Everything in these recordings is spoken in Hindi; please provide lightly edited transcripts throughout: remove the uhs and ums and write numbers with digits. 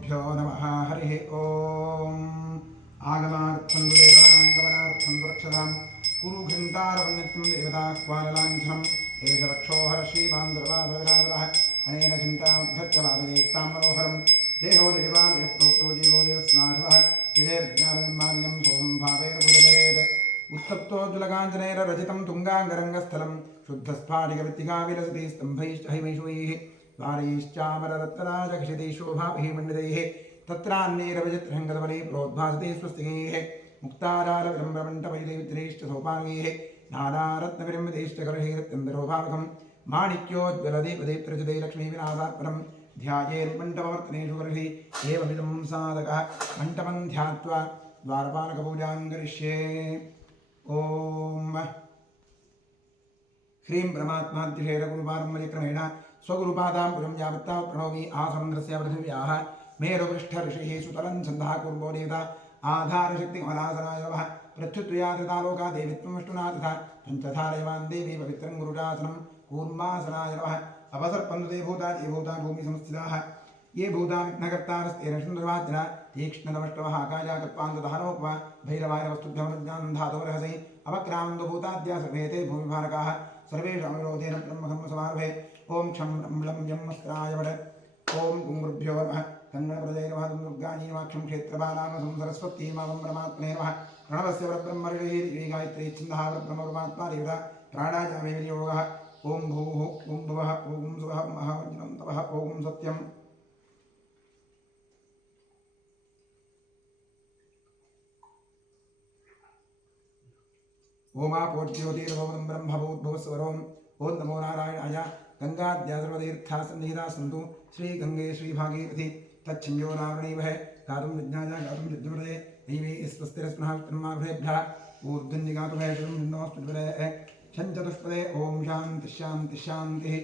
श्रीगुरुभ्यो नमः। हरिः ओम्। आगमार्थं देवानागमनार्थं सुरक्षतां कुरु घण्टारवन्नित्यं देवताह्वानलाञ्छनम् एष रक्षोहर श्रीमान्द्रवासविराजः अनेन घण्टामध्वच्चवादयेत्तां मनोहरं देहो देवालयः प्रोक्तो जीवो देवस्नाशवः विजयज्ञाननिर्माल्यं सोमं भावेन पुरजेत् उत्तप्तोज्ज्वलकाञ्चनेन रचितं तुङ्गाङ्गरङ्गस्थलं शुद्धस्फाटिकवृत्तिकाविलसति स्तम्भैश्च हैमैषुवैः द्वारैश्चामररत्नराजखचितैः मण्डितैः तत्रान्यैरविचित्रहङ्गतबले प्रोद्भासते स्वस्तिकैः मुक्तारारविरम्भमण्टपैर्विद्रैश्च सोपानैः नानारत्नविरम्बितैश्च करैरत्यन्तरोभावकं माणिक्योज्ज्वलदीपदीप्तरचिते लक्ष्मीविनाशात्परं ध्यायेन्मण्टपवर्तनेषु वर्षि एवमिदं साधकः मण्टपं ध्यात्वा द्वारपालकपूजां करिष्ये। ओम ह्रीं परमात्माद्यशेरगुरुपारम्परिक्रमेण स्वगुरुपादाम्बुजं यावत्ता प्रणोमि आसमन्द्रस्य पृथिव्याः मेरुपृष्ठऋषिः सुतलं छन्दः कुर्वो देवता आधारशक्तिकमलासनाय नमः। प्रत्युत्तयादृतालोका देवित्वं विष्णुना तथा पञ्चधारयवान् देवी पवित्रं गुरुशासनं कूर्मासनाय नमः। अपसर्पन्तु ते भूता ये भूता भूमिसंस्थिताः ये भूता विघ्नकर्तारस्तेन सुन्दरवाचना तीक्ष्णनमष्टमः आकाशाकल्पान्तदहनोपम भैरवाय वस्तुभ्यमनुज्ञानं धातुमर्हसि अपक्रामन्तु भूताद्या सर्वेते भूमिभारकाः सर्वेषां विरोधेन ब्रह्मकर्मसमारभे। ओं क्षं ब्लं यं मस्त्राय वड ओं गुरुभ्यो नमः। तन्नप्रदये नमः दुर्गायै नमः। क्षं क्षेत्रपालामसं सरस्वती मां परमात्मने नमः। प्रणवस्य परब्रह्मर्षिः गायत्री छन्दः परब्रह्मपरमात्मा देवता प्राणायामे विनियोगः। ओं भूः ओं भुवः ओं सुवः महावज्रं तपः ओं सत्यम्। ओमापोज्योतिर्भवनं ब्रह्मभूद्भुवस्वरों ओं नमो नारायणाय। गंगाद्यासर्वतीर्था सन्निहिता सन्तु श्रीगंगे श्रीभागीरथि तच्छिञ्जो नावणीवहे गातुं विज्ञाय गातुं विद्युमृते दैवी स्वस्तिरस्मः तन्मार्भेभ्यः ऊर्ध्वन्निगातुभे शुभनोऽस्मृतिपदे शञ्चतुष्पदे ओं शान्तिः शान्तिः शान्तिः।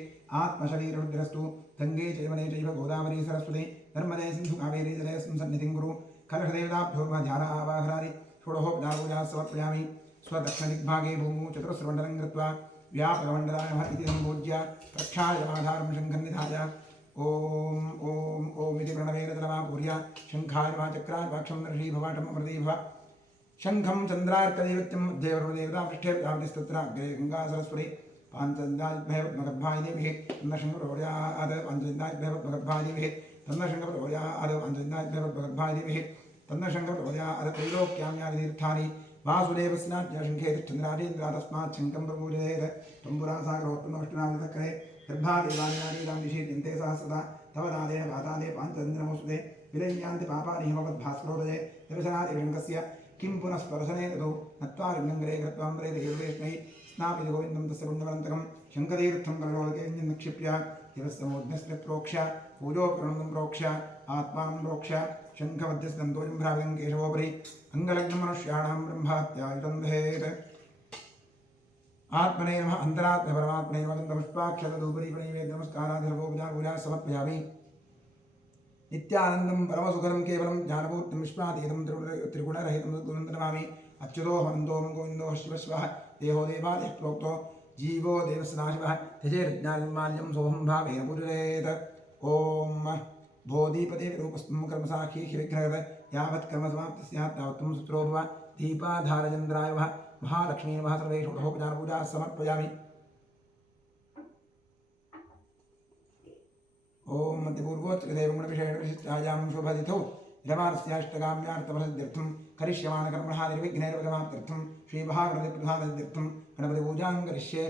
आत्मशरीररुद्रस्तु गंगे चैवने चैव गोदावरी सरस्वती नर्मदे सिन्धु कावेरी जलेऽस्मिन् सन्निधिं कुरु। कलशदेवताभ्यो ध्यानावाहनानि षोडशोपचारपूजाः समर्पयामि। स्वदक्षिणदिग्भागे भूमौ चतुस्रमण्डलं कृत्वा व्यापकमण्डलाय नमः इति सम्पूज्य प्रक्षालयमाधारं शङ्खन्निधाय ॐ ॐ ॐ इति प्रणवेन तनवापूर्य शङ्खाय नमः चक्राय वाक्षं नर्षि भवाटम् अमृते भव शङ्खं चन्द्रार्कदैवत्यं देवदेवता पृष्ठे प्राप्तिस्तत्र अग्रे गङ्गा सरस्वती पाञ्चन्दाभ्यः पद्मगर्भाय देविः तन्नशङ्करोर्याद पाञ्चन्दाभ्यः पद्मगर्भाय देविः तन्नशङ्करोर्याद पाञ्चन्दाभ्यः पद्मगर्भाय देविः तन्नशङ्करोर्याद त्रैलोक्यां यानि तीर्थानि वासुदेवस्नाज्ञशङ्खे तिष्ठन्द्राजेन्द्रा तस्मात् शङ्खं प्रपूजयेत्। त्वम्बुरासागरोत्तमविष्णुनादितक्रे गर्भादेवानिनादीनां दिशेत्यन्ते सहस्रदा तव नादेन पाताले पाञ्चन्द्रनमोऽस्तुते विलय्यान्ति पापानि हिमवद्भास्करोदये दर्शनादिशङ्कस्य किं पुनः स्पर्शने ततो नत्वा रङ्गङ्गरे कृत्वां प्रेतकेवलेष्मै स्नापित गोविन्दं तस्य पुण्यवन्तकं शङ्खतीर्थं कलशोदके निक्षिप्य दिवस्तमोऽग्नस्य प्रोक्ष्य पूजोपकरणं प्रोक्ष्य आत्मानं प्रोक्ष्य शङ्खमध्यस्तन्तोजं भ्रावितं केशवोपरि अङ्गलग्नं मनुष्याणां ब्रह्मात्यायुतं दहेत्। आत्मने नमः अन्तरात्मे परमात्मने नमः गन्धपुष्पाक्षतधूपदीपनैवेद्य नमस्कारादिर्वोपचारपूजाः समर्पयामि। नित्यानन्दं परमसुखदं केवलं ज्ञानपूर्तिं विश्वातीतं त्रिगुणरहितं सद्गुरुं नमामि। अच्युतोऽहमनन्तोऽहं गोविन्दो शिवस्वः देहो देवालयः प्रोक्तो जीवो देवस्नाशिवः त्यजेर्ज्ञाननिर्माल्यं सोऽहं भावेन पूजयेत्। ॐ भोदीपदे विरूपस्त्वं कर्मसाक्षी विघ्नगत यावत् कर्मसमाप्तिः स्यात् तावत् त्वं सुत्रो भव। दीपाधारचन्द्राय नमः महालक्ष्मी नमः। सर्वेषु षोडशोपचारपूजाः समर्पयामि। ओम मध्यपूर्वोच्चदेवगुणविषयविशिष्टायां शोभतिथौ रमास्याष्टकाम्यार्थफलसिद्ध्यर्थं करिष्यमाणकर्मणः निर्विघ्नैर्वगमाप्त्यर्थं श्रीमहागणपतिप्रसादसिद्ध्यर्थं गणपतिपूजां करिष्ये।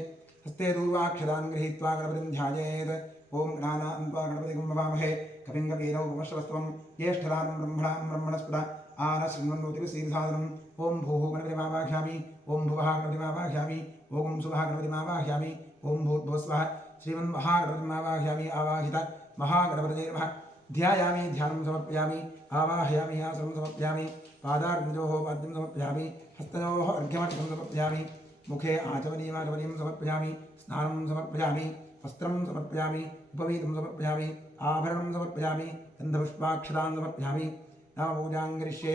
हस्ते दूर्वाक्षरान् गृहीत्वा गणपतिं ध्यायेत्। ओं गणानान्त्वा गणपतिं भवामहे कविं कवीरमुपमश्रवस्त्वं ज्येष्ठराजं ब्रह्मणां ब्रह्मणस्पदा आनः शृण्वन्नोतिभिस्सीदसादनम्। ओं भूः गणपतिमावाहयामि ओं भुवः गणपतिमावाहयामि ओं सुवः गणपतिमावाहयामि ओं भूर्भुवस्वः श्रीमन्महागणपतिमावाहयामि। आवाहित महागणपतये नमः। ध्यायामि ध्यानं समर्पयामि आवाहयामि आसनं समर्पयामि। पादाग्निजोः पाद्यं समर्पयामि हस्तयोः अर्घ्यमर्घ्यं समर्पयामि। मुखे आचमनीयमाचमनीयं समर्पयामि। स्नानं समर्पयामि वस्त्रं समर्पयामि उपवीतं समर्पयामि आभरणं समर्पयामि गन्धपुष्पाक्षतान् समर्पयामि। नामपूजां करिष्ये।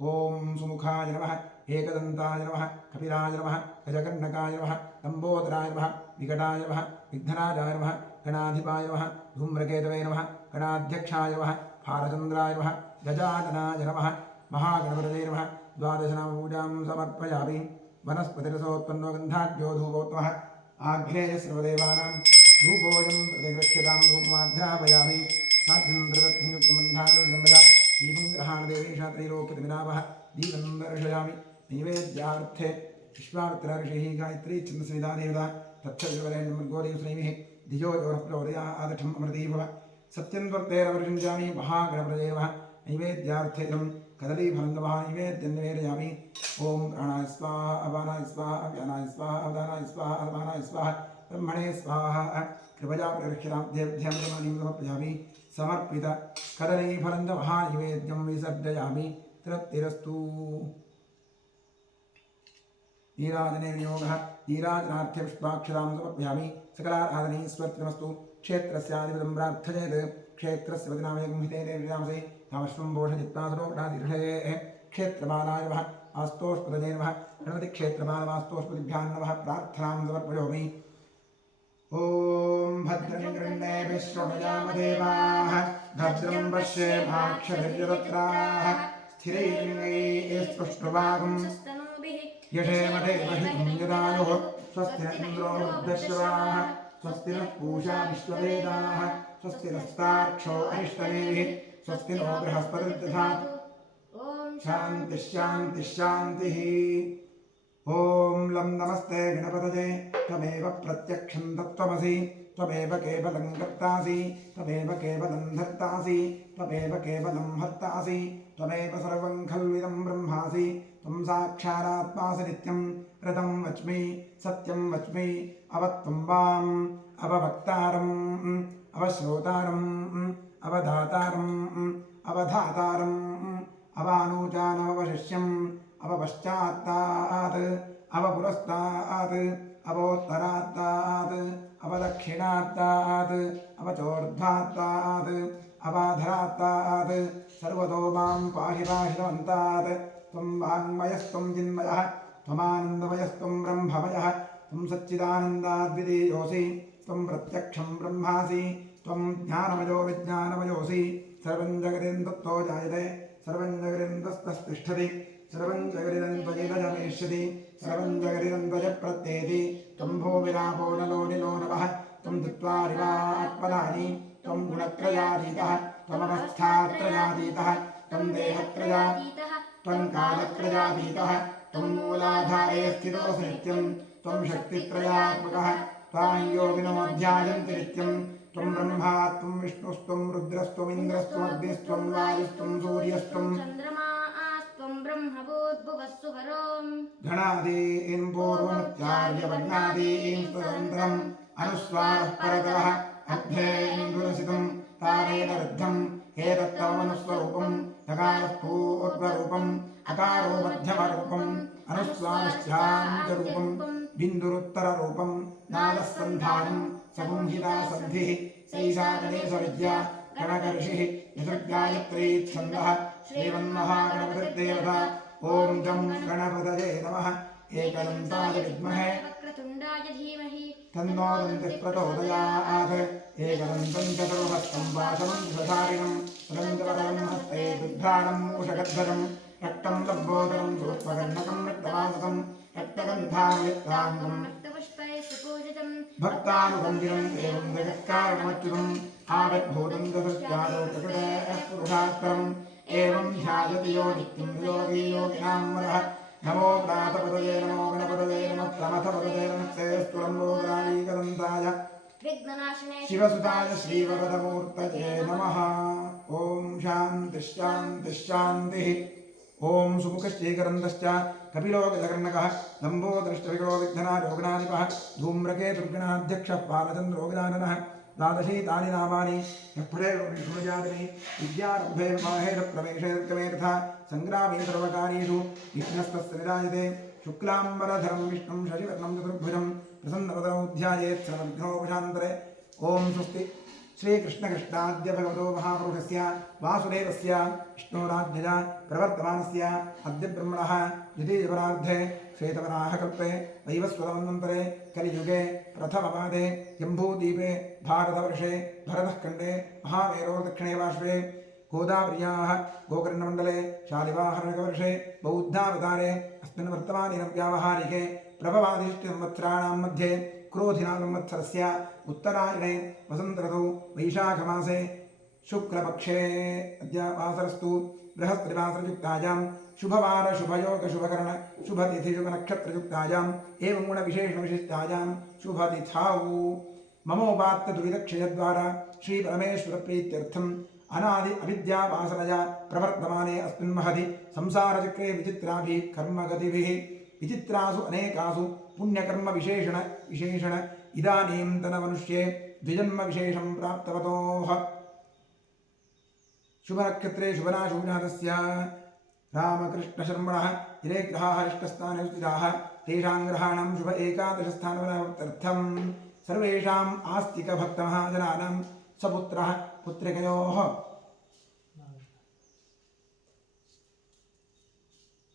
ओं सुमुखाय नमः एकदन्ताय नमः कपिलाय नमः गजकर्णकाय नमः लम्बोदराय नमः विकटाय नमः विघ्नराजाय नमः गणाधिपाय नमः धूम्रकेतवे नमः गणाध्यक्षाय नमः भालचन्द्राय नमः गजाननाय नमः महागणपतये नमः द्वादशनामपूजां समर्पयामि वनस्पतिरसोत्पन्नो गन्धाढ्यो धूपोत्तमः आग्नेयसर्वदेवानां धूपोऽयं प्रतिगृह्यतां धूपमाघ्रापयामि साध्यं द्रवत्संयुक्तमन्धायोजम्बया दीपं ग्रहाणदेवेशा त्रैलोक्यतिमिनावः दीपं दर्शयामि नैवेद्यार्थे विश्वामित्रऋषिः गायत्री छन्दसविदा देवता तत्सविवरेण्यमृगोदेवश्रेमिः धियो योनः प्रचोदयादठम् अमृतीभव सत्यं त्वत्तेरवर्षिञ्जामि महागणपतये नमः नैवेद्यार्थे इदं कदलीफलन्दवः नैवेद्यं निवेदयामि ॐ प्राणाय स्वाहा अपानाय स्वाहा अव्यानाय स्वाहा अवदानाय स्वाहा अपानाय स्वाहा ब्रह्मणे स्वाहा कृपया प्रगृह्यतां देवध्यां समर्पयामि समर्पित कदलीफलन्दवः नैवेद्यं विसर्जयामि तृप्तिरस्तु नीराजने विनियोगः नीराजनार्थ्य पुष्पाक्षरां समर्पयामि सकलाराधनैस्वर्तिनमस्तु क्षेत्रस्याधिपतिं प्रार्थयेत् क्षेत्रस्य पतिनामेकं हितेन विरामसे तामश्वं भोषजित्तासरोषादिषेः क्षेत्रपालाय नमः आस्तोष्पदये नमः गणपतिक्षेत्रपालमास्तोष्पदिभ्यां नमः प्रार्थनां समर्पयामि ॐ भद्रं गृह्णेभिः शृणुयामदेवाः भद्रं पश्येमाक्षभिर्यजत्राः स्थिरैर्यैस्पृष्टवागं यशेमदेवहितं यदायुः स्वस्ति न इन्द्रो वृद्धश्रवाः स्वस्ति नः पूषा विश्ववेदाः स्वस्ति नस्तार्क्ष्यो अरिष्टनेमिः स्वस्ति नो बृहस्पतिर्दधातु शान्तिः शान्तिः शान्तिः ॐ लं नमस्ते गणपतये त्वमेव प्रत्यक्षं तत्त्वमसि त्वमेव केवलं कर्तासि त्वमेव केवलं धर्तासि त्वमेव केवलं हर्तासि त्वमेव सर्वं खल्विदं ब्रह्मासि त्वं साक्षादात्मासि नित्यं ऋतं वच्मि सत्यं वच्मि अवत्वं वाम् अववक्तारम् अवश्रोतारम् अवधातारम् अवधातारम् अवानूचानवशिष्यम् अवपश्चात्तात् अवपुरस्तात् अवोत्तरात्तात् अवदक्षिणात्तात् अवचोर्ध्वात्तात् अवाधरात्तात् सर्वतो मां पाहि पाहितवन्तात् त्वं वाङ्मयस्त्वं चिन्मयः त्वमानन्दमयस्त्वं ब्रह्ममयः त्वं सच्चिदानन्दाद्वितीयोऽसि त्वं प्रत्यक्षं ब्रह्मासि त्वं ज्ञानमयो विज्ञानमयोऽसि सर्वं जगदिन्दत्तो जायते सर्वं जगदिन्दस्तस्तिष्ठति सर्वं जगदिदन्त्वजिदजमेष्यति सर्वं जगदिदन्त्वजप्रत्येति त्वं भूमिरापो नलो निलो नवः त्वं चत्वारिवात्पदानि त्वं गुणत्रयातीतः त्वमवस्थात्रयातीतः त्वं देहत्रयातीतः त्वं कालत्रयातीतः त्वं मूलाधारे स्थितोऽसि नित्यं त्वं शक्तित्रयात्मकः त्वां योगिनोऽध्यायन्ति नित्यं त्वं ब्रह्मा त्वं विष्णुस्त्वं रुद्रस्त्वमिन्द्रस्त्वमग्निस्त्वं वायुस्त्वं सूर्यस्त्वं चन्द्रमास्त्वं ब्रह्मभूद्भुवस्सुवरों गणादीन् पूर्वमुच्चार्यवर्णादीन् स्वतन्त्रम् अनुस्वारः परतः अभ्येन्दुरसितं तारेण रुद्धम् एतत्तमनुस्वरूपं नकारः पूर्वरूपम् अकारो मध्यमरूपम् अनुस्वारश्चान्तरूपम् बिन्दुरुत्तररूपं नादः सन्धानं सपुंहिता सन्धिः सैषा गणेशविद्या गणकर्षिः यजुर्गायत्री छन्दः श्रीमन्महागणपतिर्देवता ॐ गं गणपतये नमः एकदन्ताय विद्महे वक्रतुण्डाय धीमहि तन्नो दन्तिः प्रचोदयात् एकदन्तं चतुर्हस्तं वासं सुधारिणं सुरञ्जवरं हस्ते दुग्धानं मूषकध्वजं रक्तं लम्बोदरं सूक्ष्मकर्णकं रक्तवासकं रक्तगन्धायुक्ताङ्गं भक्तानुगम्भिरं देवं जगत्कारणमच्युतम् आविर्भूतं दशस्यादौ प्रकृतेः पुरुषात्तरम् एवं ध्यायति यो नित्यं योगी योगिनां वरः नमो प्रातपदये नमो गणपतये नमः प्रमथपदये नमस्ते स्तुलम्बोदराणीकदन्ताय विघ्ननाशिने शिवसुताय श्रीवरदमूर्तये नमः ॐ शान्तिः शान्तिः शान्तिः ॐ सुमुखश्चैकरन्दश्च कपिलो गजकर्णकः लम्बोदरश्चविकलो विघ्ननारोगणाधिपः धूम्रकेतुर्गणाध्यक्षः बालचन्द्रोगजाननः द्वादशीतानि नामानि यः विष्णुजातिनि विद्यारम्भे माहेरप्रवेशेर्कमे तथा सङ्ग्रामे सर्वकार्येषु विघ्नस्तस्य निरायते शुक्लाम्बरधरं विष्णुं शशिवर्णं चतुर्भुजं प्रसन्नवदनौ ध्यायेत् सर्वविघ्नोपशान्तरे ॐ स्वस्ति श्रीकृष्णकृष्णाद्य भगवतो महापुरुषस्य वासुदेवस्य विष्णोराज्ञया प्रवर्तमानस्य अद्य ब्रह्मणः द्वितीयपरार्धे श्वेतवराहकल्पे वैवस्वतमन्वन्तरे कलियुगे प्रथमपादे जम्बूद्वीपे भारतवर्षे भरतखण्डे महामेरोर्दक्षिणे पार्श्वे गोदावर्याः गोकर्णमण्डले शालिवाहनवर्षे बौद्धावतारे अस्मिन् वर्तमाने व्यावहारिके प्रभवादिष्टसंवत्सराणां मध्ये क्रोधिनामवत्सरस्य उत्तरायणे वसन्तऋतौ वैशाखमासे शुक्लपक्षे अद्य वासरस्तु बृहस्पतिवासरयुक्तायां शुभवार शुभयोग शुभकर्ण शुभतिथि शुभनक्षत्रयुक्तायाम् एवं गुणविशेषविशिष्टायां शुभतिथौ ममोपात्त दुरितक्षयद्वारा श्रीपरमेश्वरप्रीत्यर्थम् अनादि अविद्यावासनया प्रवर्तमाने अस्मिन् महति संसारचक्रे विचित्राभिः कर्मगतिभिः विचित्रासु अनेकासु पुण्यकर्मविशेषण इदानीन्तनमनुष्ये द्विजन्मविशेषं प्राप्तवतोः शुभनक्षत्रे शुभनाशुजातस्य रामकृष्णशर्मणः ये ग्रहाः इष्टस्थाने स्थिताः तेषां ग्रहाणां शुभ एकादशस्थानवनावृत्यर्थं सर्वेषाम् आस्तिकभक्तमहाजनानां सपुत्रः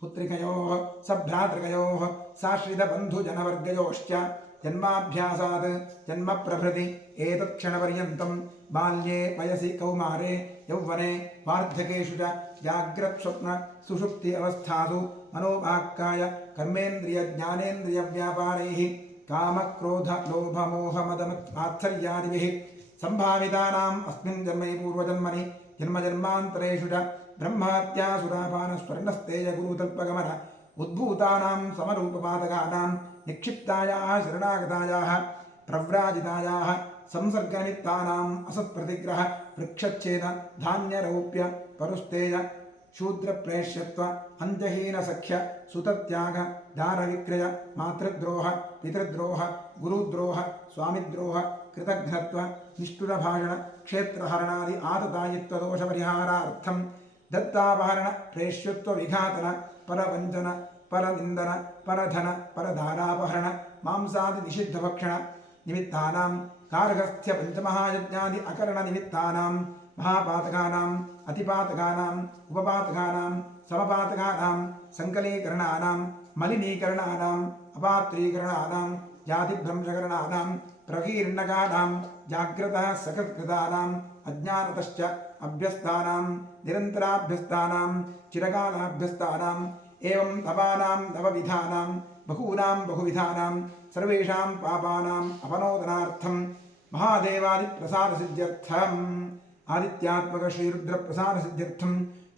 पुत्रिकयोः सभ्रातृकयोः साश्रितबन्धुजनवर्गयोश्च जन्माभ्यासात् जन्मप्रभृति एतत्क्षणपर्यन्तं बाल्ये वयसि कौमारे यौवने वार्धकेषु च जाग्रत्स्वप्न सुषुप्ति अवस्थासु मनोवाक्काय कर्मेन्द्रियज्ञानेन्द्रियव्यापारैः कामक्रोधलोभमोहमदमात्सर्यादिभिः सम्भावितानाम् अस्मिन् जन्मनि पूर्वजन्मनि जन्मजन्मान्तरेषु च ब्रह्महत्यासुरापानस्वर्णस्तेजगुरुतल्पगमन उद्भूतानां समरूपपातकानां निक्षिप्तायाः शरणागतायाः प्रव्राजितायाः संसर्गनिमित्तानाम् असत्प्रतिग्रह वृक्षच्छेद धान्यरौप्य परुस्तेज शूद्रप्रेष्यत्व अंजहीनसख्य सुतत्याग दारविक्रय मातृद्रोह पितृद्रोह गुरुद्रोह स्वामिद्रोह कृतघ्नत्व निष्ठुरभाषण क्षेत्रहरणादि आततायित्वदोषपरिहारार्थं दत्तापहरण प्रेष्यत्व विघातन परवञ्चन परनिन्दन परधन परधारापहरण मांसादि निषिद्धभक्षण निमित्तानां गार्हस्थ्य पंचमहायज्ञादि अकरण निमित्तानां महापातकानां अतिपातकानां उपपातकानां समपातकानां संकलीकरणानां मलिनीकरणानां अपात्रीकरणानां जातिभ्रंशकरणानां प्रकीर्णकानां जाग्रतः सकृत्कृतानाम् अज्ञानतश्च अभ्यस्तानां निरन्तराभ्यस्तानां चिरकालाभ्यस्तानाम् एवं तपानां नवविधानां बहूनां बहुविधानां सर्वेषां पापानाम् अपनोदनार्थं महादेवादिप्रसादसिद्ध्यर्थम् आदित्यात्मक श्रीरुद्रप्रसादसिद्ध्यर्थं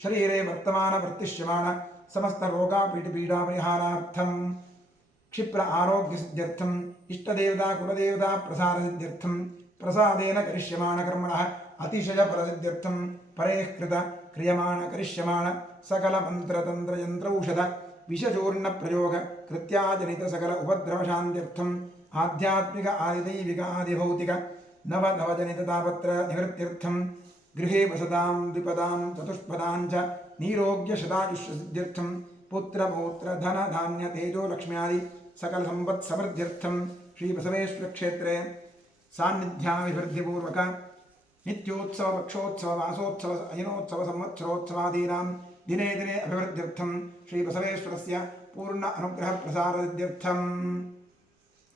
शरीरे वर्तमानवर्तिष्यमाण समस्तरोगापीठपीडापरिहारार्थं क्षिप्र आरोग्यसिद्ध्यर्थं इष्टदेवता कुलदेवता प्रसादसिद्ध्यर्थं प्रसादेन करिष्यमाण कर्मणः अतिशयफलसिद्ध्यर्थं परेः कृत क्रियमाण करिष्यमाण सकलमन्त्रतन्त्रयन्त्रौषध विषचूर्णप्रयोग कृत्याजनित सकल उपद्रवशान्त्यर्थम् आध्यात्मिक आदिदैविक आदिभौतिक नवनवजनिततापत्र निवृत्त्यर्थं गृहे वसतां द्विपदां चतुष्पदां च नीरोग्यशतायुष्यसिद्ध्यर्थं पुत्रपौत्र धन धान्य तेजो लक्ष्म्यादि सकल संपत् समृद्ध्यर्थं श्री बसवेश्वरक्षेत्रे सान्निध्याभिवृद्धिपूर्वक नित्योत्सव पक्षोत्सव वासोत्सव अयनोत्सव संवत्सरोत्सवादीनां दिने दिने अभिवृद्ध्यर्थं श्री बसवेश्वरस्य पूर्ण अनुग्रह प्रसारसिद्ध्यर्थम्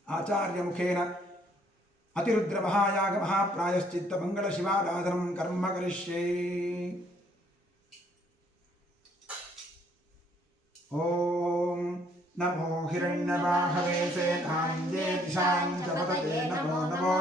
आचार्यमुखेन अतिरुद्र महायाग महाप्रायश्चित्त मंगल शिवाराधनं कर्म करिष्ये। ओम नमो हिरण्यवाहवे सेनांजे दिशां च पतये नमो नमो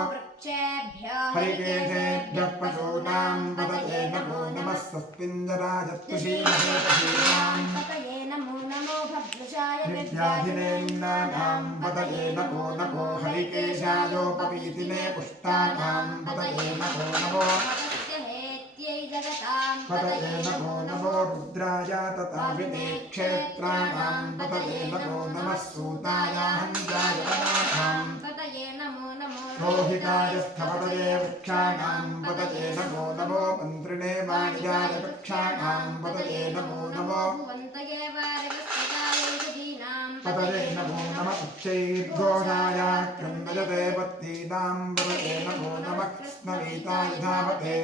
हरिकेशेभ्यः पशूनां पतये नमो नमः सस्मिञ्जराजत्तुषीमहेतशीनां पतये नमो नमो भद्रशाय विद्याधिनेन्द्राणां पतये नमो नमो हरिकेशायोपवीतिने पुष्टानां पतये नमो नमो पतये नमो नमो रुद्राय तथाविने क्षेत्राणां पतये नमो नमः सूतायाहञ्जाय वनानां पतये नमो नमो रोहिताय स्थपतये वृक्षाणां पतये नमो नमो मन्त्रिणे वाणिजाय वृक्षाणां पतये नमो नमो पतये नमो नमः उच्चैर्घोषाय क्रन्दयते पत्नीनां पतये नमो नमः कृष्णवीताय धावते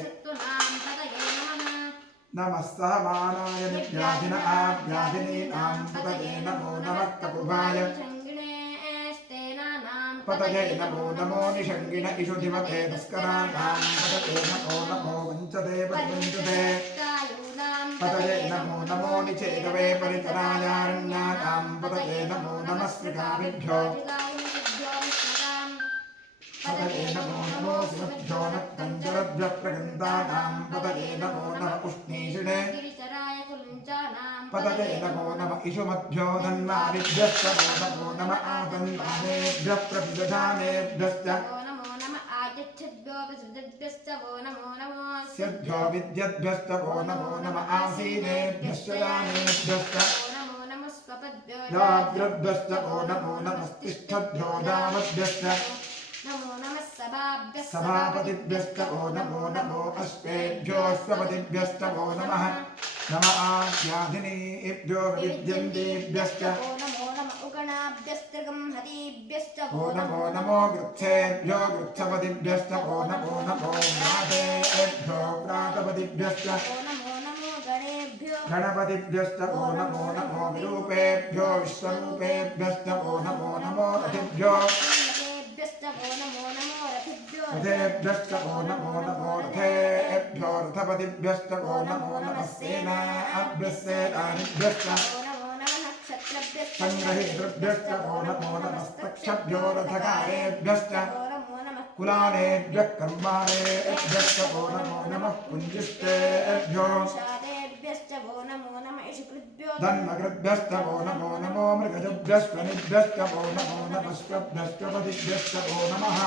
नमः सहमानाय निव्याधिन आव्याधिनीनां पतये नमो नमः ककुभाय पतये नमो नमो निषङ्गिण इषुधिमते तस्कराणां पतये नमो नमो वञ्चते परिवञ्चते पतये नमो नमो निचेतवे परितरायारण्यानां पतये नमो नमः श्रीकाभिभ्यो पतये नमो नमो शिवभ्यो नक्तञ्जरभ्यः प्रगन्तानां पतये नमो नमः उष्णीषिणे पतये नमो नमः इषुमभ्यो धन्वादिभ्यश्च नमो नमः आतन्वानेभ्यः प्रतिदधानेभ्यश्च स्यद्भ्यो विद्यद्भ्यश्च वो नमो नमः आसीनेभ्यश्च दानेभ्यश्च याग्रभ्यश्च वो नमो नमस्तिष्ठद्भ्यो दामभ्यश्च सभापतिभ्यश्च वो नमो नमो अश्वेभ्योऽश्वपतिभ्यश्च वो नमः नम आद्याधिनीभ्यो विद्यन्तेभ्यश्च वो नमो नमो गृत्सेभ्यो गृत्सपतिभ्यश्च वो नमो नमो व्रातेभ्यो व्रातपतिभ्यश्च गणपतिभ्यश्च वो नमो नमो विरूपेभ्यो विश्वरूपेभ्यश्च वो नमो नमो रथिभ्यो रथेभ्यश्च वो नमो नमो रथेभ्यो रथपतिभ्यश्च वो नमो नमः सेनाभ्यश्च संग्रहीतृभ्यश्च वो नमो नमस्तक्षभ्यो रथकारेभ्यश्च कुलानेभ्यः कर्माणेभ्यश्च वो नमो नमः कुञ्जिष्टेभ्यो धन्वकृभ्यश्च वो नमो नमो मृगजभ्यश्वनिभ्यश्च वो नमो नमस्वभ्यश्वपतिभ्यश्च वो नमः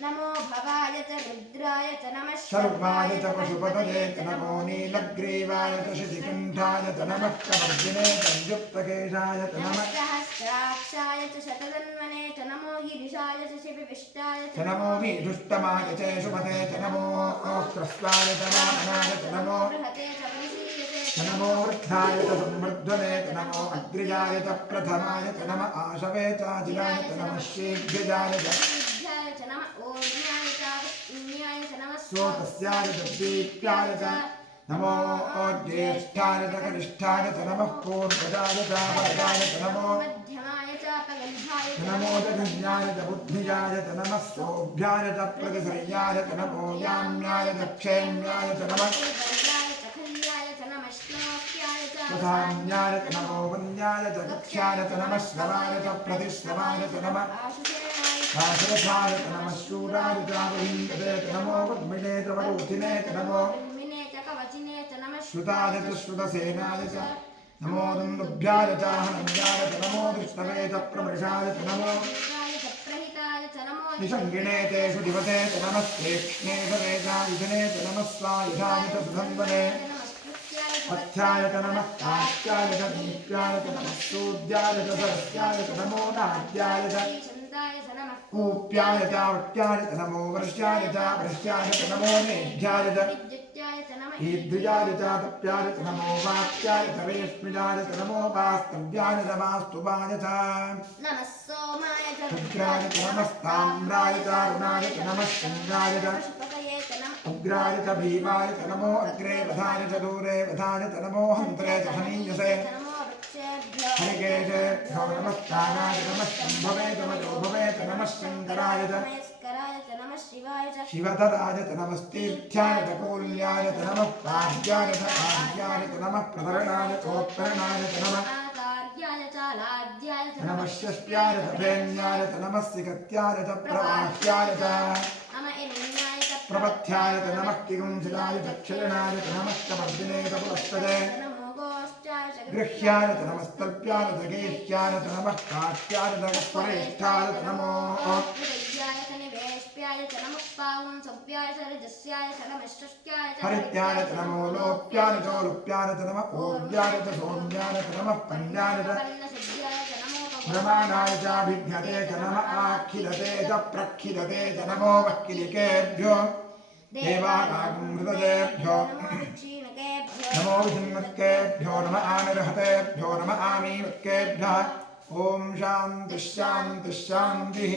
नमो भवाय च रुद्राय च नमः शर्वाय च पशुपतये च नमो नीलग्रीवाय च शितिकण्ठाय च नमः कवर्जिने च युक्तकेशाय च नमः सहस्राक्षाय च शतधन्वने च नमो गिरिशाय च शिविविष्टाय च नमो वीधुष्टमाय च शुभते च नमो क्रस्वाय च वामनाय च नमो बृहते च परिशीयते च नमो वृद्धाय च संवर्धने च नमो अग्रिजाय च प्रथमाय च नमः आशवे चाजिलाय च नमः शीघ्रजाय च स्वतस्याय च दीप्याय च नमो ज्येष्ठाय च कनिष्ठाय च नमः पूर्वजाय च वरदाय च नमो नमो जगन्याय च बुद्धिजाय च नमः सोभ्याय च प्रतिसर्याय च नमो याम्याय च क्षेम्याय च नमः प्रधान्याय च नमो वन्द्याय च कक्ष्याय च नमः श्रवाय च प्रतिश्रवाय च नमः आशरथाय च नमः शूराय च विन्दते च नमो पद्मिने च वरूथिने च नमो श्रुताय च श्रुतसेनाय च नमो दुन्दुभ्याय च हनन्याय च नमो दृष्टवे च प्रमृषाय च नमो निषङ्गिणे तेषु दिवसे च नमः श्रेक्ष्णे च वेदायुधने च नमः स्वायुधाय च सुधन्वने पथ्याय च नमः कात्याय च दीप्याय च नमः सूद्याय च सरस्याय च नमो नाद्याय च कूप्याय च वट्याय च नमो वर्ष्याय च वृष्याय च नमो मेघ्याय च ईद्रियाय च तप्याय च नमो वाक्याय च वेश्मिजाय च नमो वास्तव्याय च वास्तुवाय च शुक्राय च नमस्ताम्राय च अरुणाय च नमः शृङ्गाय च उग्राय च भीमाय च नमो अग्रे वधाय च दूरे वधाय च नमो हन्त्रे च हनीयसे हरिकेशेभ्यो नमस्ताराय नमः शम्भवे च मजोभवे च नमः शङ्कराय च शिवधराय च नमस्तीर्थ्याय च कौल्याय च नमः पाद्याय च आद्याय च नमः प्रधरणाय चोत्तरणाय च नमः नमः षष्ट्याय च भेन्याय च नमः सिकत्याय च प्रवाह्याय च प्रपथ्याय च नमः किगुंसिलाय च क्षरणाय च नमः कवर्दिने च पुरस्पदे गृह्याय च नमस्तल्प्याय च गेह्याय च नमः काट्याय च परेष्ठाय च नमो हरित्याय च नमो लोप्याय च लुप्याय च नमः ओव्याय च सोम्याय च नमः पन्याय च प्रमाणाय च विघ्नते च नमः आखिलते च प्रखिलते च नमो वक्किलिकेभ्यो देवानागुमृतदेभ्यो नमो विधिन्मत्केभ्यो नमः आनिर्हतेभ्यो नमः आमीवत्केभ्यः ॐ शान्तिः शान्तिः शान्तिः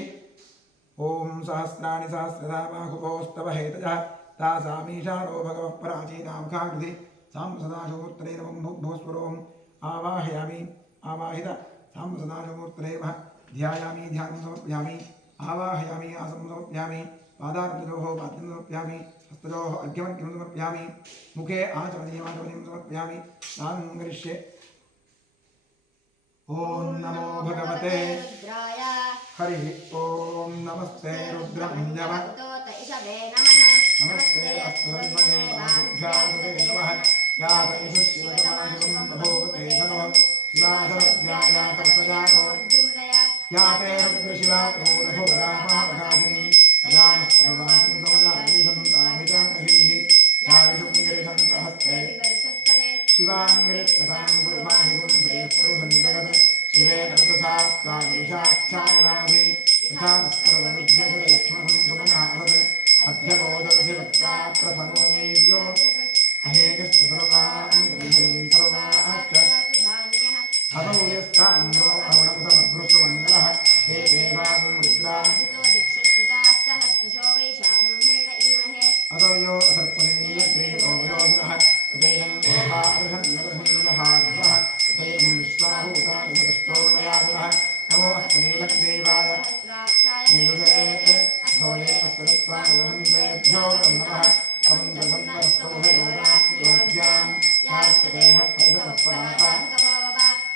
ॐ सहस्राणि सहस्रधा बाहुभोस्तव हेतजः तासामीशारो भगवः पराचीनामुखाकृति साम्सदाशमूर्तने नमः भूस्वरोम् आवाहयामि आवाहित साम्सदाशमूर्तने नमः ध्यायामि ध्यानं समर्पयामि आवाहयामि आसनं समर्पयामि पादार्पितोः पाद्यं समर्पयामि हस्तयोः अर्घ्यमर्घ्यं समर्पयामि मुखे आचमनीयमाचमनीयं समर्पयामि स्नानं करिष्ये ॐ नमो भगवते रुद्राय हरिः ॐ नमस्ते रुद्रभुञ्जव नमस्ते अस्तुरन्वने वासुभ्यासते नमः यात यशु शिवजमाशिवं प्रभोवते धनो शिवासरव्याजातवसजातो याते रुद्रशिवा पूरभोरामहाप्रकाशिनी यानस्तवासुन्दं याविषं तामिजाकरीः याविषं गिरिशन्तहस्ते शिवाङ्गिरित्रतां गुरुमाहिगुं श्रेयःपुरुषं जगत् शिवेन तथात्तादृशाच्छादाधि यथा सर्वविद्यजलक्ष्मणं सुमनाहत् अध्यबोधविधिवक्ता प्रथमो देव्यो अहेकश्च सर्वाश्च असौ यस्ताम्रो अरुणकृतमद्भृष्टमङ्गलः हे देवान् रुद्रा असौ यो असत्सनीलग्रीवो विरोधिनः उदैनं गोभार्षन्नदशनीलहार्यः उदैनं विश्वाहूतानिसदष्टोर्णयादिनः नमो अस्तनीलग्रीवाय निरुदे अथोये अस्वरत्वारोहन्तेभ्यो नमः समुद्रसन्दरस्तोभयोगात्योज्यां यास्तदेहस्पैधपराः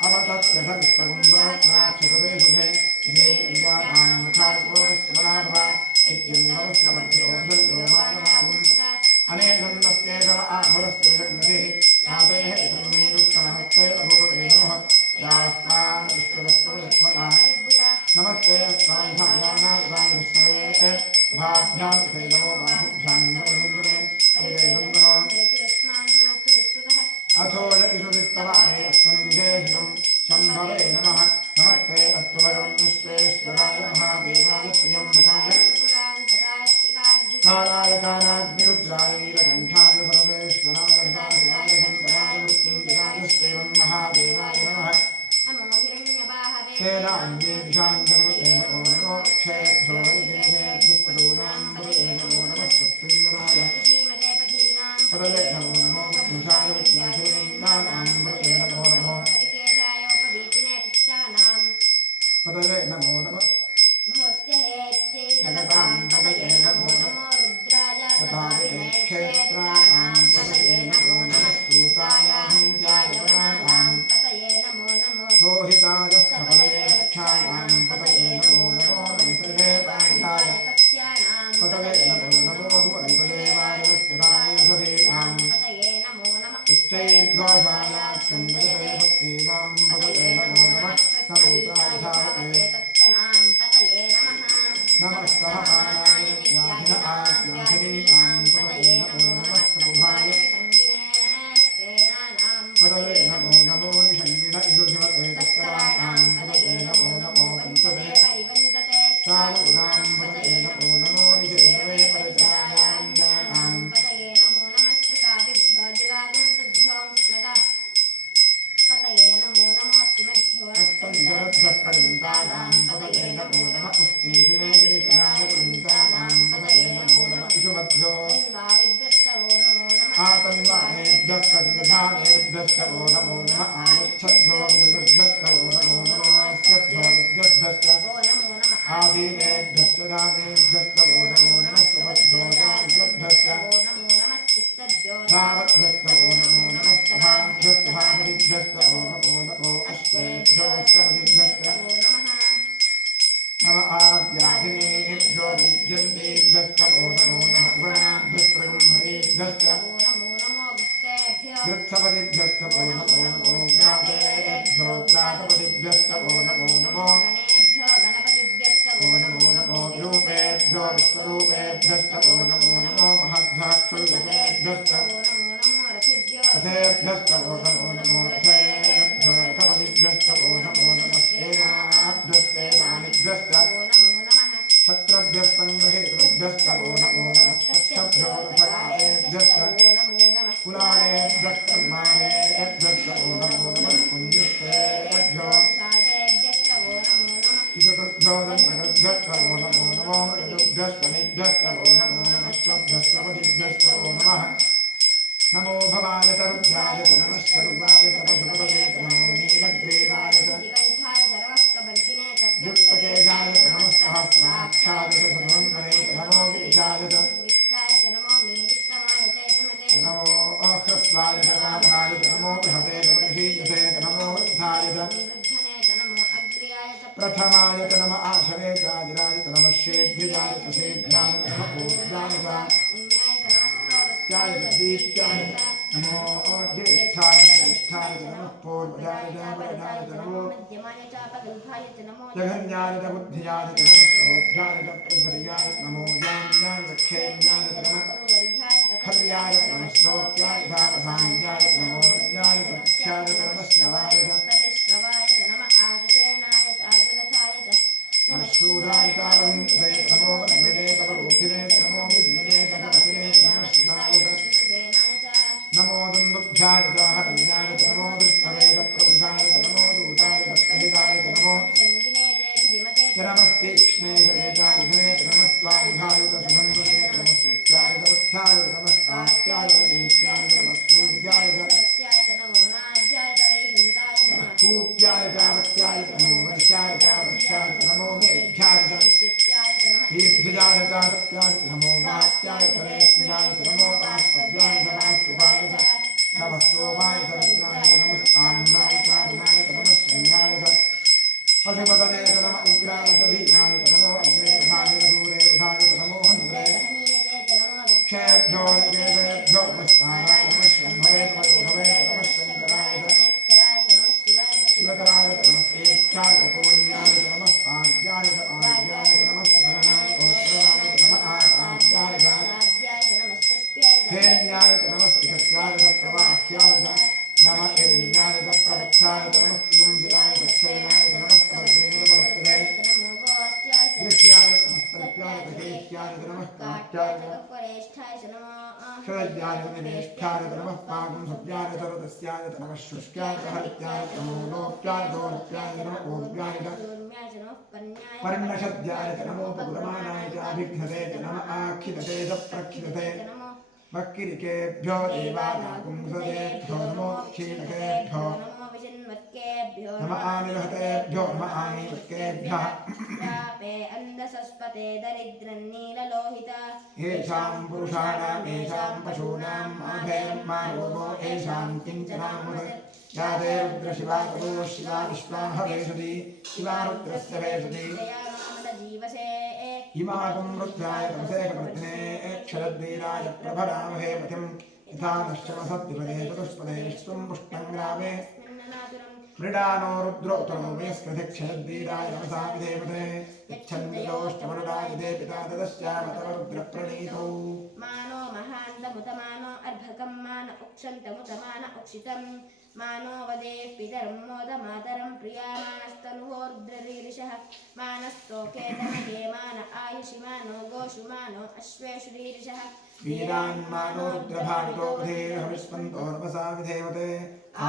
अवतत्यधविश्वगुण्डहस्राक्षसदे शुभे इहे क्रियाणां मुखाद्वोस्मनाभवा इत्यन्नवस्त्रमध्योषयोमानमागुम् अनेकन्नस्येषव आभुरस्तेषग्मतिः यातेः इतन्मेरुत्तमहस्ते अभूते नमः यास्मान् विश्वदस्तुलक्ष्मणा नमस्ते अस्मान्धायानादाय विष्णवे भाभ्यां ते नमो बाहुभ्यां नमो हरिदेवन्दनो अथो यतिषुरिस्तवाहे अस्मन्निधेहिनं शम्भवे नमः नमस्ते अस्तु भगवन् विश्वेश्वराय महादेवाय त्र्यम्बकाय नारायणाग्निरुद्राय नीलकण्ठाय सर्वेश्वराय सदाशिवाय शङ्कराय मृत्युञ्जयाय श्रीमन्महादेवाय नमः सेनाङ्गे दिशाञ्जपते नमो नमो क्षेभ्यो हरिकेशेभ्युत्तरूणाम्बते नमो नमः स्वत्रिन्दराय पदये नमो नमो पुरुषाय विद्याधीनानाम्बते नमो नमो पदये नमो नमः जगतां पदये नमो नमो तथा क्षेत्राणां पदये नमो नमः सूताय हिन्द्याय वनानां रोहिताय स्थपदये वृक्षाणां पदये नमो नमो मन्त्रिदेवाय पदये नमो नमो भुवनिपदेवाय वस्त्रायुषधीनां उच्चैर्घोषायाख्यं वदते भक्तीनां पदये नमो नमः समेताय धावते नमस्तः पारायणाधिन आज्ञाधिनीतां पदये नमो नमः प्रभुभाय पदये नमो नमो निषङ्गिण इषुधिवते तत्कराणां पदये नमो नमो पञ्चवे चारुणां पदये नमो नमो निषेणवे परिचायाञ्जानां अष्टञ्जरभ्यप्रवृन्दानां पदये नमो नमः पुष्टीशिले गिरिशराय वृन्दानां पदये नमो नमः इषुवभ्यो आतन्वानेभ्यः प्रतिगधानेभ्यश्च वो नमो नमः आगच्छद्भ्यो विदुर्भ्यश्च वो नमो नमोऽस्यभ्यो विद्यद्भ्यश्च आसीनेभ्यश्च दानेभ्यश्च वो नमो नमः सुमभ्यो दाभ्यश्च धावद्भ्यश्च वो नमो नमः सभाभ्यश्च भावदिभ्यश्च वो नमो नमो अष्टेभ्योऽष्टपदिभ्यश्च नम आव्याधिनेभ्यो विद्यन्तेभ्यश्च वो नमो नमः गणाभ्यश्च ब्रह्मणेभ्यश्च वृत्सपदिभ्यश्च वो नमो नमो व्रातेभ्यो व्रातपदिभ्यश्च वो नमो नमो वो नमो नमो विरूपेभ्यो विश्वरूपेभ्यश्च वो नमो नमो महद्भ्याक्षुरूपेभ्यश्च रथेभ्यश्च वो नमो नमो रथेभ्यो रथपदिभ्यश्च वो नमो नमः सेनाभ्यस्तेनानिभ्यश्च क्षत्रभ्यस्सङ्ग्रहेतृभ्यश्च वो नमो नमः पक्षभ्यो रथकालेभ्यश्च कुलालेभ्यश्च मालेभ्यश्च वो नमो नमः पुञ्जिष्टेभ्यो किशकृभ्यो दण्डकृभ्यश्च वो नमो नमो मृगभ्यश्च वो नमो नमः श्वभ्यश्च वो नमः नमो भवाय च रुद्राय च नमश्च रुद्राय च पशुपतये च नमो नीलग्रीवाय च युक्तकेशाय च नमः सहस्राय साक्षाय च सदमन्मने नमो गिरिजाय च नमो मीरिष्टमाय ते सुमते नमो ह्रस्वाय च रामाय च नमो बृहते च ऋषीयसे च नमो वृद्धाय च वृद्धने च नमो अग्र्याय च प्रथमाय च नम आशवे च आजिराय च नमः शेभ्यजाय च शेभ्याय च नमः पूज्याय च पुण्याय च त्याय च दीप्त्याय च नमो ज्येष्ठाय च कनिष्ठाय च नमः पूर्वजाय च वरदाय च नमो मध्यमाय च अपगल्भाय च नमो जघन्याय च बुद्धियाय च नमः स्तोभ्याय च प्रध्वर्याय च नमो ज्ञान्याय च क्षेम्याय च नमः खल्याय च नमः श्लोक्याय च धावधान्याय च नमो ज्ञाय च ख्याय च नमः श्रवाय च प्रतिश्रवाय च नमः आशुषेणाय च आजुरथाय च नमः शूराय च वहिंसे च नमो नमिते च वरोधिने च नमो विद्मने च कवचिने च नमः श्रुताय च नमो दुन्दुभ्याय च हरण्याय च नमो दृष्टवे च प्रवृषाय च नमो दूताय च प्रहिताय च नमो च नमस्तीक्ष्णे च वेदायुधने च नमः स्वायुधाय च सुबन्धने च नमः स्तुत्याय च पथ्याय च नमः कात्याय च दीप्त्याय च नमः स्तूद्याय च कूप्याय च वक्त्याय च नमो वर्ष्याय च वर्ष्याय च नमो मेघ्याय च ईद्भिजाय च तप्याय च नमो वात्याय च रेष्मिजाय च नमो वास्तव्याय च वास्तुवाय च नमः सोमाय च रुद्राय च नमः ताम्राय च रुणाय च नमः शृङ्गाय च पशुपतये च नमः उग्राय च भीमाय च नमो अग्रे वधाय च दूरे वधाय च नमो हन्त्रे क्षेभ्यो निकेतेभ्यो नमस्काराय नमः शम्भवे च वयोभवे च नमः शङ्कराय च शिवकराय च नमः तेच्छाय च पूर्ण्याय च नमः पाद्याय च आद्याय च नमः सुभरणाय गोत्राय च नमः आद्याय च हेरण्याय च नमः स्थित्याय च प्रवाह्याय च नमः हिरण्याय च प्रवक्षाय च नमः कुंभिताय च क्षयणाय च नमः भद्रे च पुरस्पदे दृश्याय च नमस्तल्प्याय च देह्याय च नमः काट्याय च क्षयज्ञाय च निरेष्ठ्याय च नमः पागुंसव्याय च रतस्याय च नमः शुष्क्याय च हरित्याय च नमो लोप्याय च ओर्प्याय च नमः ओर्व्याय च पर्णशद्याय च नमो पगुरमाणाय च अभिघ्नते च नमः आखिदते च प्रक्षिदते वक्किरिकेभ्यो देवानागुंसदेभ्यो नमो क्षीणकेभ्यो नमः आनिर्हतेभ्यो नमः आनीवत्केभ्यः येषां पुरुषाणाम् येषां पशूनाम् आभेर्मारोगो येषां किञ्चनामुद या ते रुद्रशिवा ततो शिवा विश्वा हवेषति शिवा रुद्रस्य भेषति इमाकुं रुद्राय तमसे कपर्दिने क्षरद्वीराय प्रभरामहे मतिं यथा नश्चमसद्विपदे चतुष्पदे विश्वं पुष्टं ग्रामे मृडानो रुद्रोत्तरो मेस्मृति क्षरद्वीराय नमसा विधेमते यच्छन्द्रोष्टमनुराजिते पिता तदस्यामतव रुद्रप्रणीतौ मानो महान्दमुतमानो अर्भकं मान उक्षन्तमुतमान उक्षितं मानो वदेः पितरं मोदमातरं प्रियामानस्तनुवो रुद्ररीरिषः मानस्तोकेतमहे मान आयुषि मानो गोषु मानो अश्वेषु रीरिषः वीरान्मानो रुद्रभावितो वधेर्हविष्मन्तो नमसा विधेमते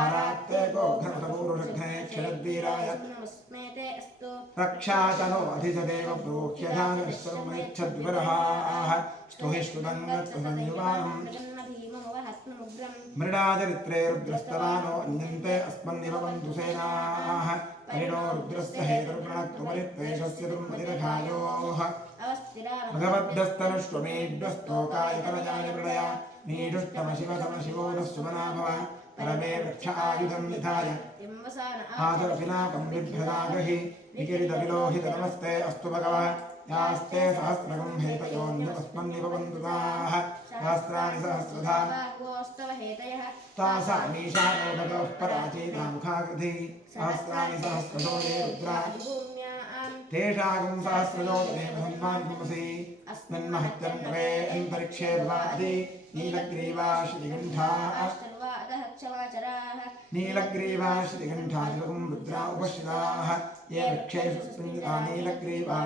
आरात्ते गोघ्नमतपूरुषघ्ने क्षरद्वीराय नमस्मेते अस्तु रक्षातनो अधिजदेव प्रोक्ष्यधानविश्वमयच्छद्विवरहाः स्तुहिष्टुदङ्गत्वसंयुवानम् मृडाचरित्रे रुद्रस्तवानो अन्यन्ते अस्मन्निभवन्तु सेनाः परिणो रुद्रस्य हेतुर्वृणक्तुमरित्वेषस्य दुर्मतिरघायोः भगवद्दस्तनुष्वमेभ्यस्तोकाय कलजाय मृडया नीडुष्टमशिवतमशिवो नः सुमना भव परमे वृक्ष आयुधं निधाय आदरपिनाकं बिभ्रदागहि निकिरितविलोहितनमस्ते अस्तु भगवः यास्ते सहस्रकं हेतयोऽन्यमस्मन्निभवन्तु ताः सहस्राणि सहस्रधा तासामीशानो भगवः पराचीनामुखाकृति सहस्राणि सहस्रशो ये रुद्रा तेषागं सहस्रजोतने हनुमान्पुंसि अस्मिन्महत्यं तवे अन्तरिक्षे भवादि नीलग्रीवाश्रिगण्ठाः नीलग्रीवाश्रिगण्ठादिवं रुद्रा उपश्रिताः ये वृक्षेषु स्पृङ्गिता नीलग्रीवा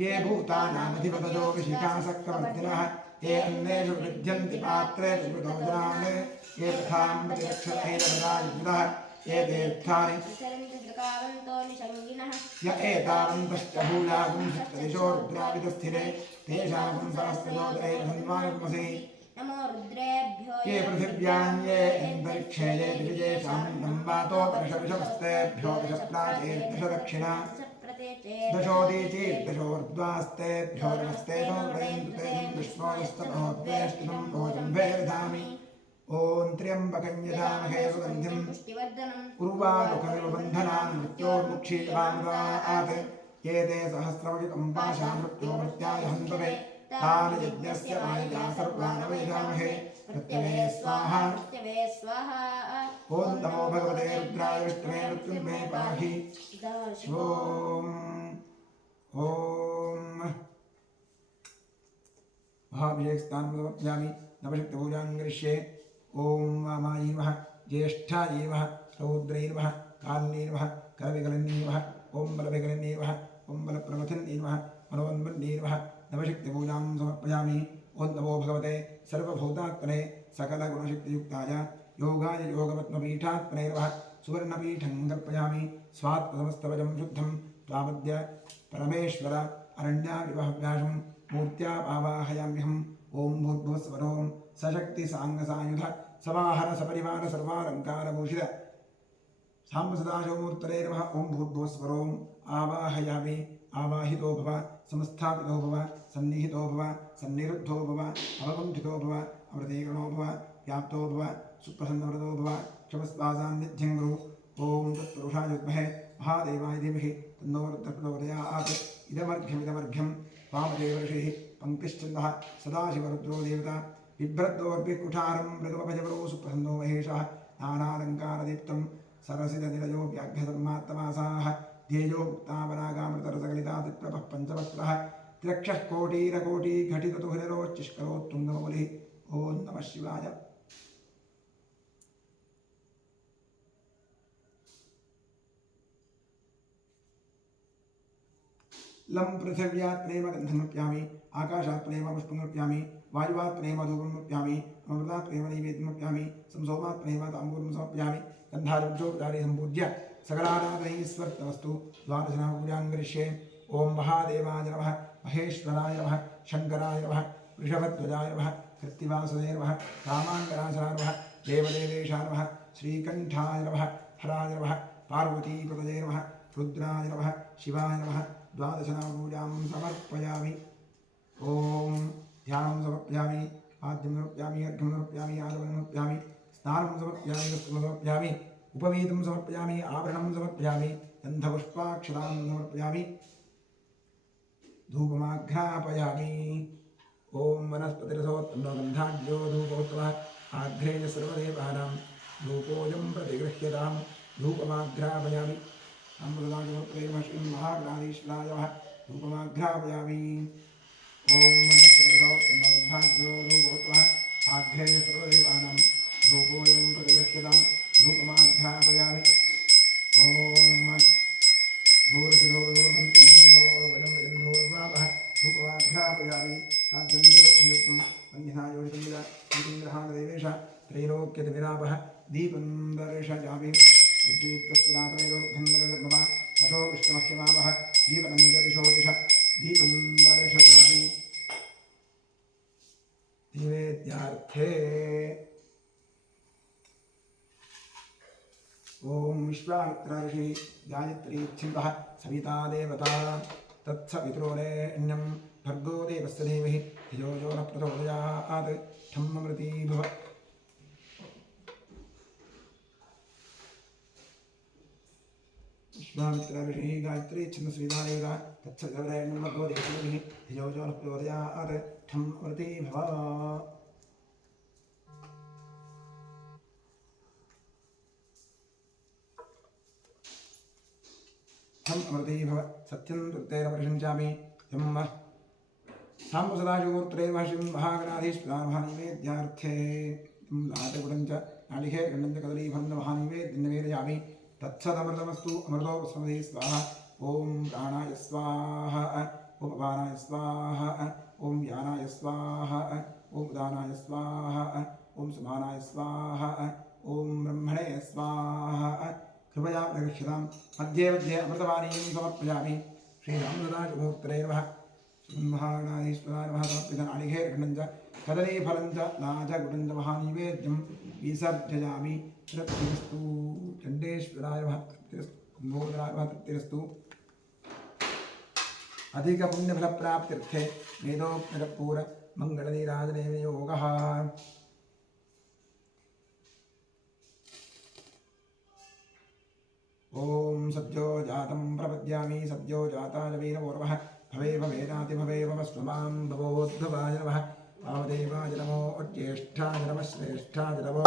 ये भूतानामधिपतयो विशिखासक्तवर्तिनः ये अन्येषु विद्यन्ति पात्रेषु विदोजनान् ये तथां प्रतिरक्षतैरवदायुधः ये तीर्थानि य एतावन्तश्च भूयागुंश्च दिशो रुद्राविदस्थिरे तेषागुं सहस्रजोतये हन्वानुपमसि ये पृथिव्यां ये अन्तरिक्षे ये दिविजेषां नम्बातो वर्षविषवस्तेभ्यो विषप्राचेर्दशदक्षिणा दशोदीचेर्दशोर्द्वास्तेभ्यो नमस्ते विष्णोस्तमोद्वेष्टितं भोजं भेदामि ॐ त्र्यम्बकं यजामहे सुगन्धिं उर्वारुकमिव बन्धनान् मृत्योर्मुक्षीयमामृतात् ये ते सहस्रमयुतं पाशा मृत्योमृत्याय हन्तवे तान् यज्ञस्य मायया सर्वान् वैदामहे मृत्यवे स्वाहा ॐ नमो भगवते रुद्राय विष्णवे मृत्युर्मे पाहि ॐ महाभिषेकस्थानं समर्पयामि नवशक्तिपूजां करिष्ये ॐ वामायै नमः ज्येष्ठायै नमः रौद्रै नमः काल्यै नमः करविकलन्यै नमः ॐ बलविकलन्यै नमः ॐ बलप्रमथिन्यै नमः मनोन्मन्यै नमः नवशक्तिपूजां समर्पयामि ॐ नमो भगवते सर्वभूतात्मने सकलगुणशक्तियुक्ताय योगाय योगपद्मपीठात्मने नमः सुवर्णपीठं कल्पयामि स्वात्मसमस्तवजं शुद्धं त्वामद्य परमेश्वर अरण्याविवहव्यासं मूर्त्या आवाहयाम्यहम् ॐ भूर्भुवस्वरों सशक्तिसाङ्गसायुध समाहर सपरिवार सर्वालङ्कारभूषित साम्बसदाशिवमूर्तये नमः ॐ भूर्भुवस्वरों आवाहयामि आवाहितो भव समस्थापितो भव सन्निहितो भव सन्निरुद्धो भव अवकुण्ठितो भव अवृतीर्णो भव व्याप्तो भव सुप्रसन्नव्रतो भव क्षमस्वासान्निध्यं गुरु ॐ तत्पुरुषाय विद्महे महादेवाय धीमहि तन्नो रुद्रः प्रचोदयात् इदमर्घ्यमिदमर्घ्यं वामदेव ऋषिः पंक्तिश्चन्दः सदाशिवरुद्रो देवता बिभ्रद्दोर्भिकुठारं मृगमभजवरो सुप्रसन्नो महेशः नानालङ्कारदीप्तं सरसिजनिलयो व्याघ्रधर्मात्तमासाः ध्येयो मुक्तावरागामृतरसगलितादिप्रभः पञ्चवक्त्रः त्र्यक्षः कोटिरकोटिघटिततुहिरोच्चिष्करोत्तुङ्गमौलिः ॐ नमः शिवाय लं पृथिव्यात् प्रेम गन्धं नृप्यामि आकाशात् प्रेम पुष्पं नृप्यामि वायुवात् प्रेम धूपं नृप्यामि अमृतात् प्रेम नैवेद्यं नृप्यामि संसोमात् प्रेम ताम्बूलं समर्पयामि गन्धारुद्रोपचारे सम्पूज्य सकलाराधनैस्वर्तमस्तु द्वादशनामपूजां करिष्ये ॐ महादेवाय नमः महेश्वराय नमः शङ्कराय नमः वृषभध्वजाय नमः कृत्तिवासुदेवाय नमः रामाङ्गनाशनाय नमः देवदेवेशाय नमः श्रीकण्ठाय नमः हराय नमः पार्वतीपतये नमः रुद्राय नमः शिवाय नमः द्वादशनामपूजां समर्पयामि ॐ ध्यानं समर्पयामि आद्यं समर्पयामि अर्घ्यं समर्पयामि आचमनं समर्पयामि स्नानं समर्पयामि वस्त्रं समर्पयामि उपवीतं समर्पयामि आभरणं समर्पयामि गन्धपुष्पाक्षतां समर्पयामि धूपमाघ्रापयामि ॐ वनस्पतिरसोत्तमो गन्धाढ्यो धूपोत्तमः आघ्रेय सर्वदेवानां धूपोऽयं प्रतिगृह्यतां धूपमाघ्रापयामि अमृताजोत्रेम श्री महागणाधीश्वराय नमः धूपमाघ्रापयामि ॐ वनस्पतिरसोत्तमो गन्धाढ्यो धूपोत्तमः आघ्रेय सर्वदेवानां धूपोऽयं प्रतिगृह्यतां धूपमाघ्रापयामि ॐ धूरसिधोर्वजं धूपमाघ्रापयामि राज्यं जगत्संयुक्तं वह्निनायोषितं देवेश त्रैलोक्यतिविरापः दीपं दर्शयामि उद्दीप्तस्थिरात्रैलोक्यं अशो विष्णुमह्यमावः जीवनं दिशो दिश दीपं दर्शयामि दिवेद्यार्थे ॐ विश्वामित्र ऋषि गायत्री छिन्दः सविता देवता तत्सवितुरेण्यं भर्गो देवस्य धीमहि धियो यो न प्रचोदयात् ठम्ममृती भव विश्वामित्र ऋषि गायत्री छिन्न सविता देवता तत्सवितुरेण्यं भर्गो देवस्य धीमहि धियो यो न प्रचोदयात् ठम्ममृती भव हम अमृते भव सत्यं तृप्तेन परिषञ्चामि यम् साम्बसदाशिवमूर्तये श्रीं महागणाधीश्वरामहानिवेद्यार्थे लाटकुटञ्च नालिकेरखण्डञ्च कदलीफलं महानिवेद्यं निवेदयामि तत्सदमृतमस्तु अमृतोपस्मदे स्वाहा ॐ प्राणाय स्वाहा ॐ अपानाय स्वाहा ॐ व्यानाय स्वाहा ॐ उदानाय स्वाहा ॐ समानाय स्वाहा ॐ ब्रह्मणे स्वाहा कृपया प्रगृह्यतां मध्ये मध्ये अमृतवाणीं समर्पयामि श्रीरामदासमूर्तये नमः महागणाधीश्वराय नमः समर्पितनालिकेरखण्डञ्च कदलीफलञ्च लाजगुडञ्च महानिवेद्यं विसर्जयामि तृप्तिरस्तु चण्डेश्वराय नमः तृप्तिरस्तु कुम्भोदराय नमः तृप्तिरस्तु अधिकपुण्यफलप्राप्त्यर्थे वेदोक्तपूरमङ्गलनीराजने विनियोगः। ॐ सद्यो जातं प्रपद्यामि सद्यो जाताय वै नमो नमः। भवे भवेनाति भवे भवस्वमां भवोद्भवाय नमः। वामदेवाय नमो ज्येष्ठाय नमः श्रेष्ठाय नमो।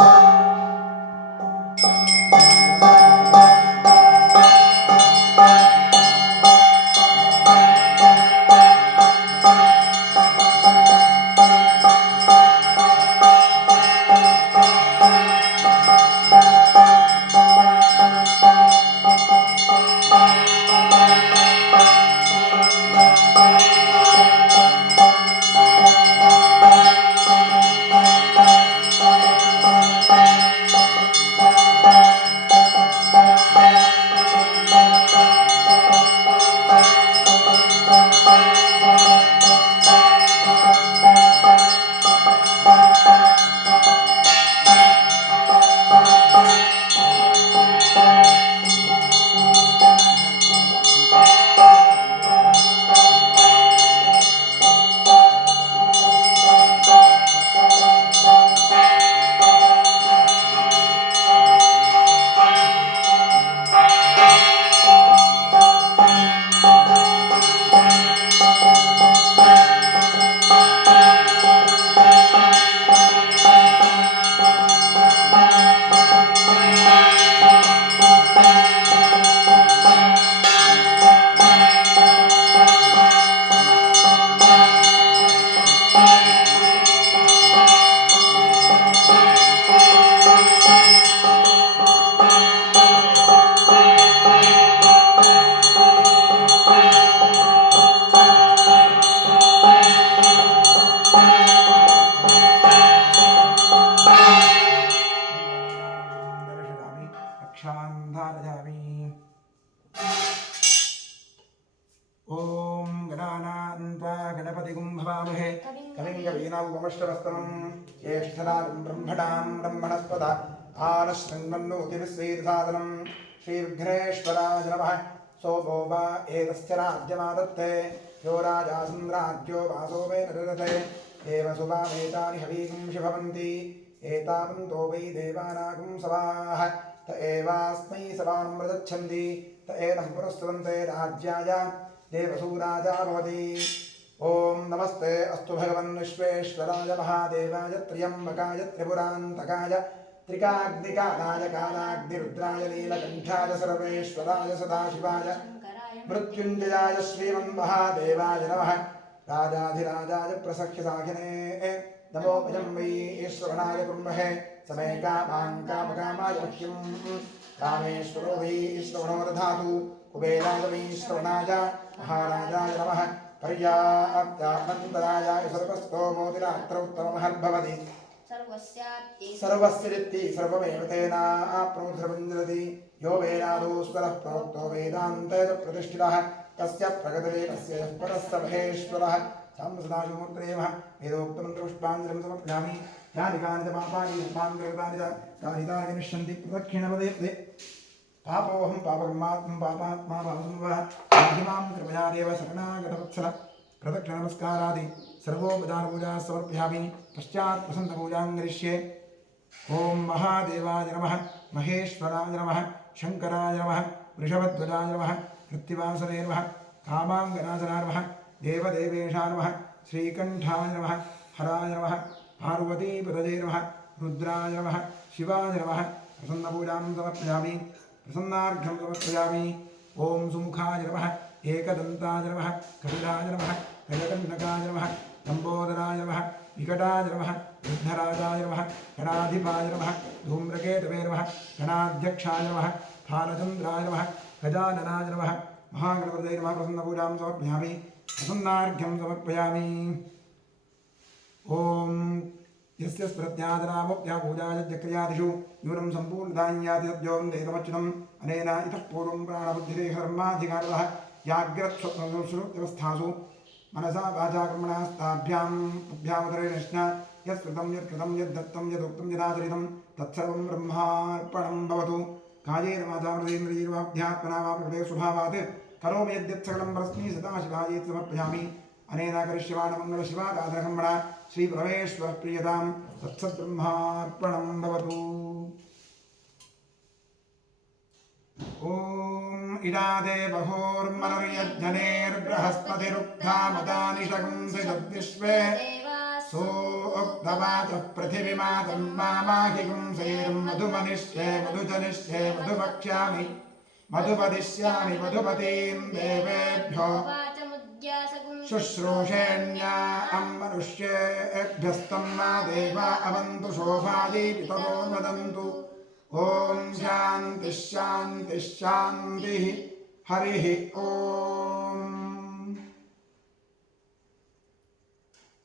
ॐ गणानान्त्वा गणपतिगुं भवामहे कविं कवीनामुपमश्रवस्तमं ज्येष्ठराजं ब्रह्मणां ब्रह्मणस्पद आनशृण्वन्नोतिविश्वेदसादनं श्रीविघ्नेश्वराय नमः। सोमो वा एतस्य राज्यमादत्ते यो राजासन्द्राज्यो वासो मे नररते देवसुभामेतानि हवीगुंषि भवन्ति एतावन्तो वै देवानागुं सवाः त एवास्मै सवां प्रदच्छन्ति त एनं पुरस्सवन्ते राज्याय देवसूराजा भवति। ॐ नमस्ते अस्तु भगवन् विश्वेश्वराय महादेवाय त्र्यम्बकाय त्रिपुरान्तकाय त्रिकाग्निकालाय कालाग्निरुद्राय नीलकण्ठाय सर्वेश्वराय सदाशिवाय मृत्युञ्जयाय श्रीमन्महादेवाय नमः। राजाधिराजाय प्रसख्यसाखिने नमो भजं वै श्रवणाय कुर्महे समे कामां कामकामाय मह्यं कामेश्वरो वै श्रवणो दधातु कुबेराय वै श्रवणाय महाराजाय नमः। पर्याप्तानन्तराय सर्वस्तोमोतिरात्रौ उत्तममहर्भवति सर्वस्य चित्ति सर्वमेव तेनाप्नोति यो वेदादोस्वरः प्रोक्तो वेदान्ते च प्रतिष्ठितः तस्य प्रगते तस्य परः स महेश्वरः। साम्बसदाशिवमूर्तये वेदोक्तमन्त्रपुष्पाञ्जलिं समर्पयामि। यानि कानि च पापानि कृतानि च तानि तानि विनश्यन्ति प्रदक्षिणपदे पापोऽहं पापकर्मात्मं पापात्मा पापसंभवः महिमां कृपया देव शरणागतवत्सल। प्रदक्षिणनमस्कारादि सर्वोपचारपूजा समर्पयामि। पश्चात् प्रसन्नपूजां करिष्ये। ॐ महादेवाय नमः, महेश्वराय नमः, शङ्कराय नमः, वृषभध्वजाय नमः, कृत्तिवासने नमः, कामाङ्गनाशनाय नमः, देवदेवेशाय नमः, श्रीकण्ठाय नमः, हराय नमः, पार्वतीपतये नमः, रुद्राय नमः, शिवाय नमः। प्रसन्नपूजां समर्पयामि। प्रसन्नार्घ्यं समर्पयामि। ॐ सुमुखाय नमः, एकदन्ताय नमः, कपिलाय नमः, गजकर्णकाय नमः, लम्बोदराय नमः, विकटाय नमः, वृद्धराजाय नमः, गणाधिपाय नमः, धूम्रकेतवे नमः, गणाध्यक्षाय नमः, फालचन्द्राय नमः, गजाननाय नमः, महागणपतये नमः। प्रसन्नपूजां समर्पयामि। प्रसन्नार्घ्यं समर्पयामि। ॐ यस्य स्मृत्यादनामोक्त्यापूजायज्ञक्रियादिषु न्यूनं सम्पूर्णदान्याति सद्यो वन्देतमच्युतम् अनेन इतः पूर्वं प्राणबुद्धिदेहधर्माधिकारतः जाग्रत्स्वप्नसुषुप्त्यवस्थासु मनसा वाचा कर्मणास्ताभ्यामुदरेण यत्कृतं यत्कृतं यद्दत्तं यदुक्तं यदाचरितं तत्सर्वं ब्रह्मार्पणं भवतु। कायेन वाचा हृदयेन्द्रियैर्वाभ्यात्मना वा प्रकृते स्वभावात् करोमि यद्यत् सकलं परस्मै सदाशिवाय समर्पयामि अनेन करिष्यमाण मङ्गलशिवाराधनकर्मणा श्रीपरमेश्वरः प्रीयतां तत्सद्ब्रह्मार्पणं भवतु। ॐ इडादे बहोर्मनुर्यज्ञनेर्बृहस्पतिरुक्थामदानि शगुंसि सद्विश्वे सोक्तवाचः पृथिवीमातं मामाहि गुंसेर्मधुमनिष्ये मधुजनिष्ये मधुवक्ष्यामि मधुपदिष्यामि मधुपतीं देवेभ्यो शुश्रूषेण्या मनुष्येभ्यस्तं मा देवा अवन्तु शोभायै पितरो वदन्तु। ॐ शान्तिः शान्तिः शान्तिः हरिः ॐ।